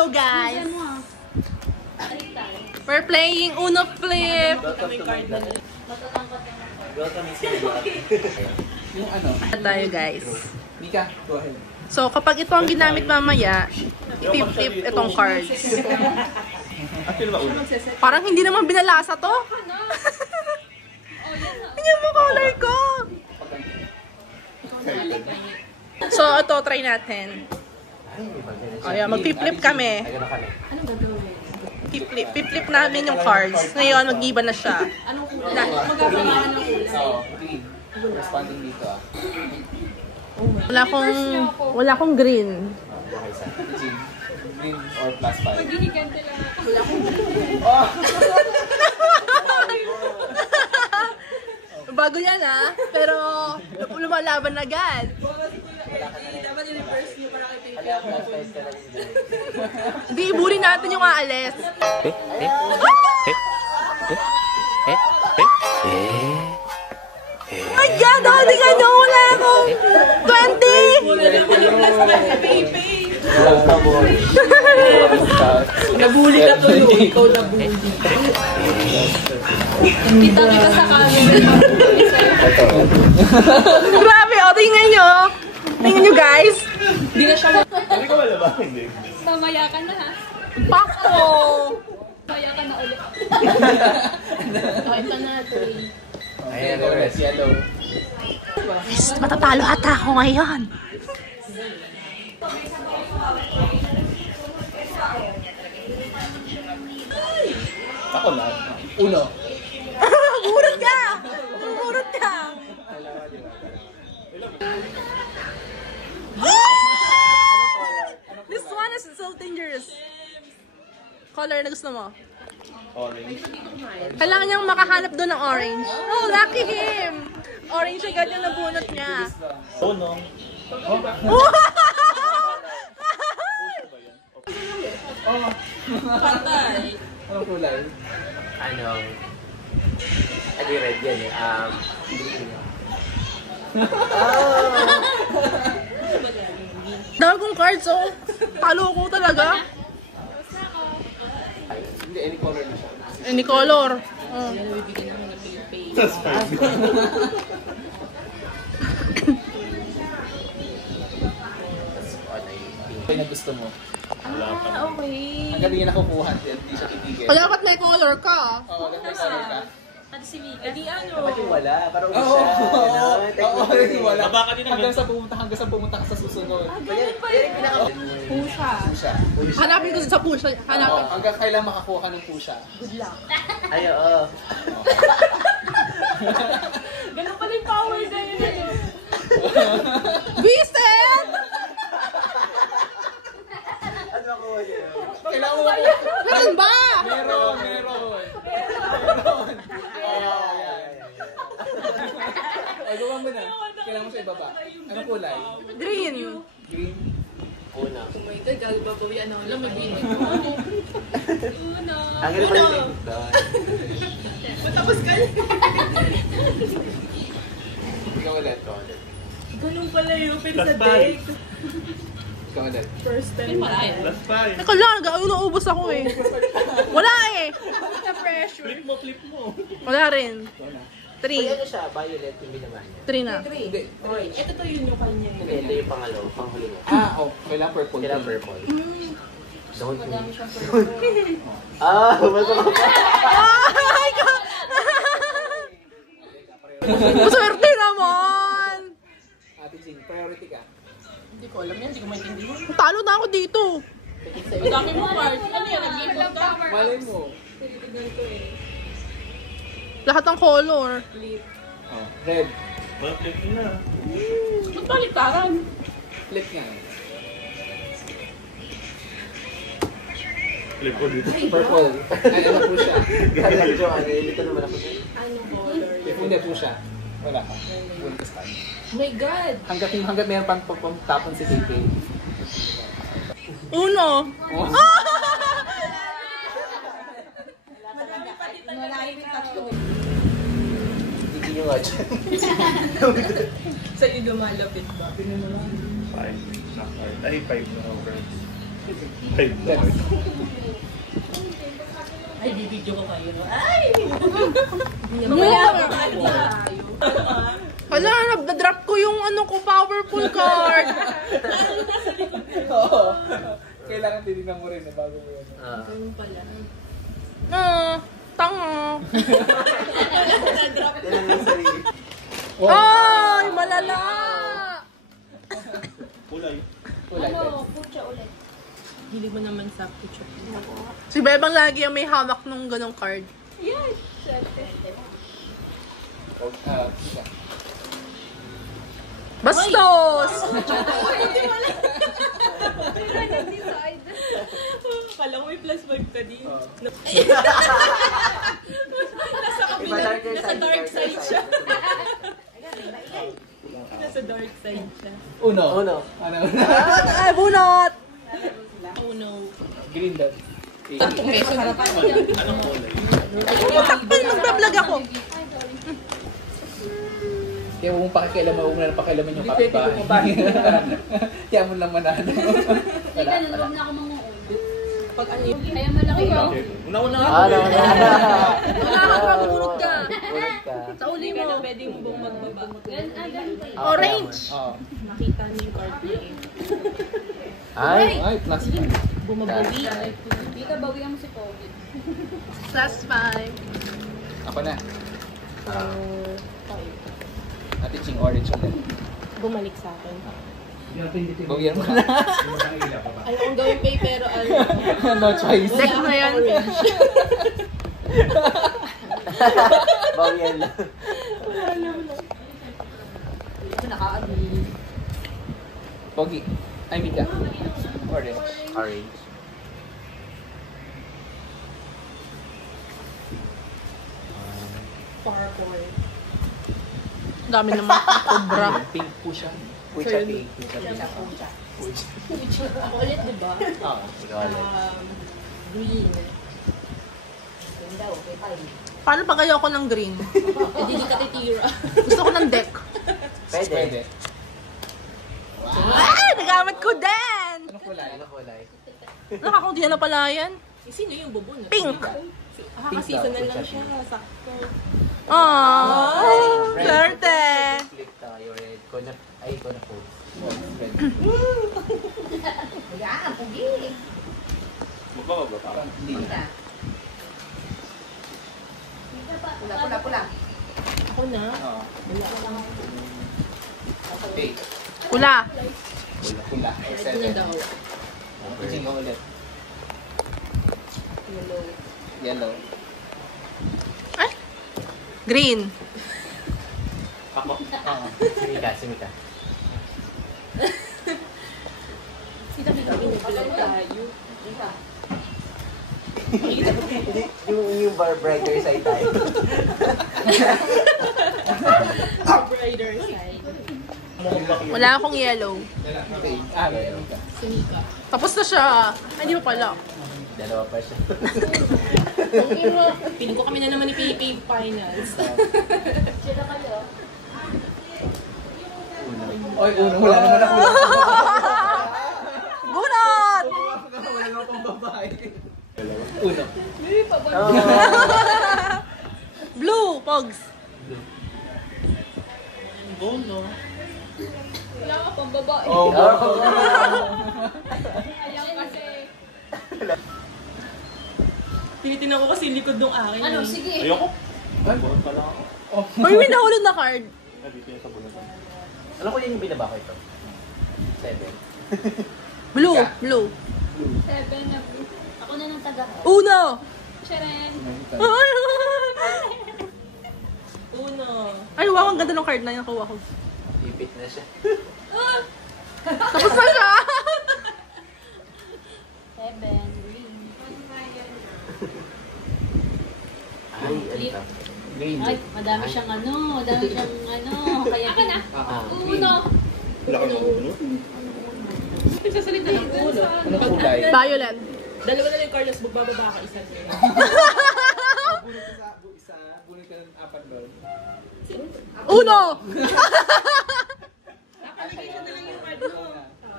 Hello guys! We're playing Uno Flip! Yung ano? Tayo guys. Mika, go ahead. So kapag ito ang ginamit mamaya, i-flip itong cards. Parang hindi naman binalasa to. Tingnan mo color ko! So ito, try natin. Ayan, mag-flip kami. Flip namin yung cards. Ngayon, mag-iba na siya. Responding dito ah. Wala akong green. Green or plus 5. Maghihigante lang ako. Wala akong green. Oh! Bago yan ah. Pero lumalaban agad. Dapat i-reverse niyo para kay Pepe. Hindi, ibuli natin yung aalis. Oh my God! Tingnan nyo! Wala akong 20! Wala naman ang plus kay Pepe. Nabuli ka tuloy. Ikaw nabuli. Kita sa camera. Grabe! O, tingnan nyo! Tingnan nyo guys! Hindi na siya Hindi ko wala ba? Hindi. mamaya ka na ha. Pako! Mamaya ka na ulit. Ito na ito. Ayan, yellow. Matatalo ata ako ngayon. Ako na. Uno. Urot ka! Urot ka! This one is so dangerous. Color na gusto mo? Orange. Kailangan niyang makahanap doon ng orange. Oh, lucky him! Orange agad yung nabunot niya. Oh no. Patay. Anong kulay? Adi red yan eh. Dahil kong cards, oh. Talo ko talaga. Hindi, any color na siya. Any color. Oh. That's perfect. Ano yung gusto mo? Okay. Ang gabi niya nakukuha. Hindi siya titigil. Kaya ba't may color ka? Oo, ganda yung color ka. Ano si Mika? Edi ano? Dapat yung wala. Parang Oo, oo, hindi wala. Baba ka din ng Hanggang ganito. sa pumunta ka sa susunod. Ganun pa yun. Pusha. Pusha. Hanapin ko sa push. Oo, Hanapin. hanggang kailan makakuha ka ng pusha. Ay, oo. Ganun pala yung power na yun. Vincent! Ano ako yun? Kailangan mo Meron ba? Meron. Ay, gawa mo na. Kailangan mo sa ibaba. Anong kulay? Green. Green. Una. Oh my God, galing pa bawi. Ano, alam, may binig ko. Una. Ang ganda pa yung doon. Matapos ka rin. Ikaw ulit. Ganun pala yun, pero Plus sa five. deck. Ikaw ulit. First time. Last five. Teka lang, naubos ako eh. Wala eh. Na-pressure. Flip mo. Wala rin. Ikaw na. 3. 3. Ano siya? Violet yung binaba niya. 3 na. Hindi. Ito to yun yung kanya. Hindi, ito yung pangalaw. Panghuli mo. Kailangan purple. Kailangan purple. Don't Madami me. siyang purple. Bato ka pa. Ay, ka! Maswerte naman! Ate Jing, priority ka. Hindi ko alam yan, hindi ko maintindihan. Talo na ako dito. Ang dami mo card. Ano yan, nag-game ka? Malay mo. Lahat ng color. Red. Well, flip mo na. Ba't baliktaran? Flip nga. Flip ko dito. Purple. Ay, ano po siya? Galing ko. Dito naman ako. Anong color? Hindi po siya. Wala ka. Wala ka stand. Oh my God! Hanggat meron pang pagpapatapon si KK. Uno. Oh. Hindi nyo nga dyan. Sa'yo lumalapit ba? Five. Knock card. Ay, five na over. Five na card. Ay, bibidyo ko kayo, no? Ay! Hala, nagda-drop ko yung ano ko, powerful card. Oo. Kailangan titignan mo rin bago mo yun. Ganun pala. Tanga. Yan lang sarili. Ay, malala. Kulay. Kulay. Hilig mo naman sa pucho. Si Bebang lagi ang may hawak nung ganong card. Isa. Bastos! Kala ko may plus 5 ka din. Oo. Nasa Iba kabila, darker nasa side. dark side siya. Side. Nasa dark side siya. Uno. Uno. Ano? Ay, bunot! Oh no. Green dot. Anong kulay? Ay, magbablog ako. Kaya huwag mong pakikialaman, huwag mo na pakialaman yung kapitbahay. Kaya mo lang manalo. Wala. Huwag na ako manguun. Pag ano yun. Kaya malaki yun. Una-una Ah, ako. Nakakapagulog ka. Bulog ka. Sa uli Hindi ka na mo. pwede mo bang magbaba. Ganun pa yun. Orange. Oo. Makita niyo yung card niya eh. Ay! Ay, plus 5. Bumabawi. Dito, bawihan mo si Pogi. Plus 5. Ako na. Ate Ching, orange ulit. Bumalik sa akin. Bawian mo na. Ayaw kong gawin pay pero ano. No choice. Deck na yan. Bawian lang. Pogi. Ay, Mika. Orange. Orange. Parkour. Dami naman. Cobra. Pink po siya. Pucha pink. Ako ulit, di ba? Oo, ikaw ulit. Green. Paano pag ayaw ko ng green? Hindi ka titira. Gusto ko ng deck. Pwede. Pwede. Ay, nagamit ko din! Anong kulay? Ano kulay? Nakakaunti na pala yan. Sino yung bubon? Pink. Seasonal lang siya. Sakto. Aww, swerte. Flip tayo, red. Kona, ay, kona po. Red. Magpapababa. Hindi na. Ako na. Oo. Okay. Pula. Pula. Ito na daw. Ate Ching, go ulit. Yellow. Yellow. Ay, green. Ako. Oo. Si Mika. Pinag-vlog tayo. Hindi, yung brighter side tayo. Brighter side. Wala akong yellow. Okay. Mika. Sunika. Tapos na siya. Ay, di pa pala. Dalawa pa siya. Piling ko kami na naman ni PPA Finals. Oy, uno. Wala naman ako. Bunot! Wala naman pang babae. Uno. Blue, pogs. Oh no. Wala ka pang babae. Oh, Ayaw kasi. Tinitingnan ko kasi yung likod ng akin. Ano, eh. sige. Ayoko. Buwan pala ako. Uy, may nahulog na card. Ah, dito yung sa bulatan. Alam ko yun yung binaba ko ito. 7. Blue, blue. 7 na blue. Ako na ng taga. Uno! Sharon. Uno. Ay, wow, ang ganda ng card na yung nakuha ko. Ipit na siya. Tapos na siya! 7. Green. Ay, ano ta? Green. Ay, madami siyang ano. Madami siyang ano. Kaya ako na. Uno. Laki ng ulo. Nagsasalita ng uno. Anong kulay? Violet. Dalawa na lang yung Carlos, magbababa ka isa niya. Bunot ka sa isa. Bunot ka ng apat doon. Uno! Nakalagay na lang yung card mo.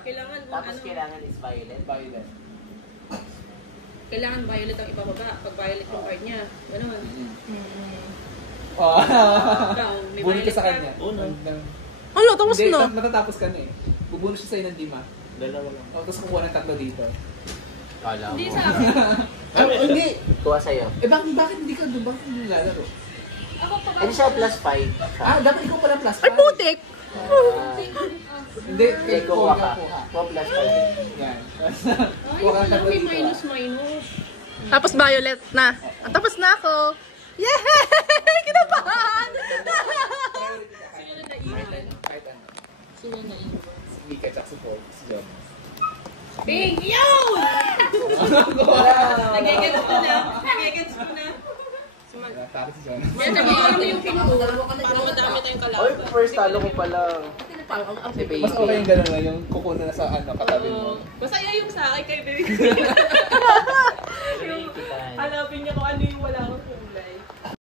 Kailangan, Tapos kailangan is violet. Violet. Kailangan violet ang ibababa. Pag violet yung card niya. Ganun. Oh. Ikaw, may Bunot ka violet sa ka. kanya. Uno. Ano, tapos Hindi, na. matatapos ka na eh. Bubunot siya sa'yo ng 5. Dalawa lang. Oh, tapos kukuha ng 3 dito. Kala Hindi mo. sa akin. Hindi! Kuha sa'yo. Eh bakit hindi ka doon? Bakit hindi lalaro? Ako pa Ano siya plus 5? Dapat ikaw pala plus 5. Ay, putik! Hindi, Hindi, kuha ka. kuha. Kuha plus 5. Yan. Ay, Kuha ka ng wala, may 3 dito. minus. Tapos violet na. Tapos na ako. Yay! Kinabahan! Sunod na iwan. Kahit ano. Sunod na iwan. Si Mika tsaka si Paul. Si John. Bing! Yun! Nagigets ko na. Nagigets ko na. Tari si John. Yan, sabihin mo yung pinto. Para madami tayong Oy, kalaban. first talo ko pa lang. Si baby. Mas okay yung gano'n na yung kukunan na sa katabi mo. Masaya yung sa akin kay baby. Yung hanapin niya kung ano yung wala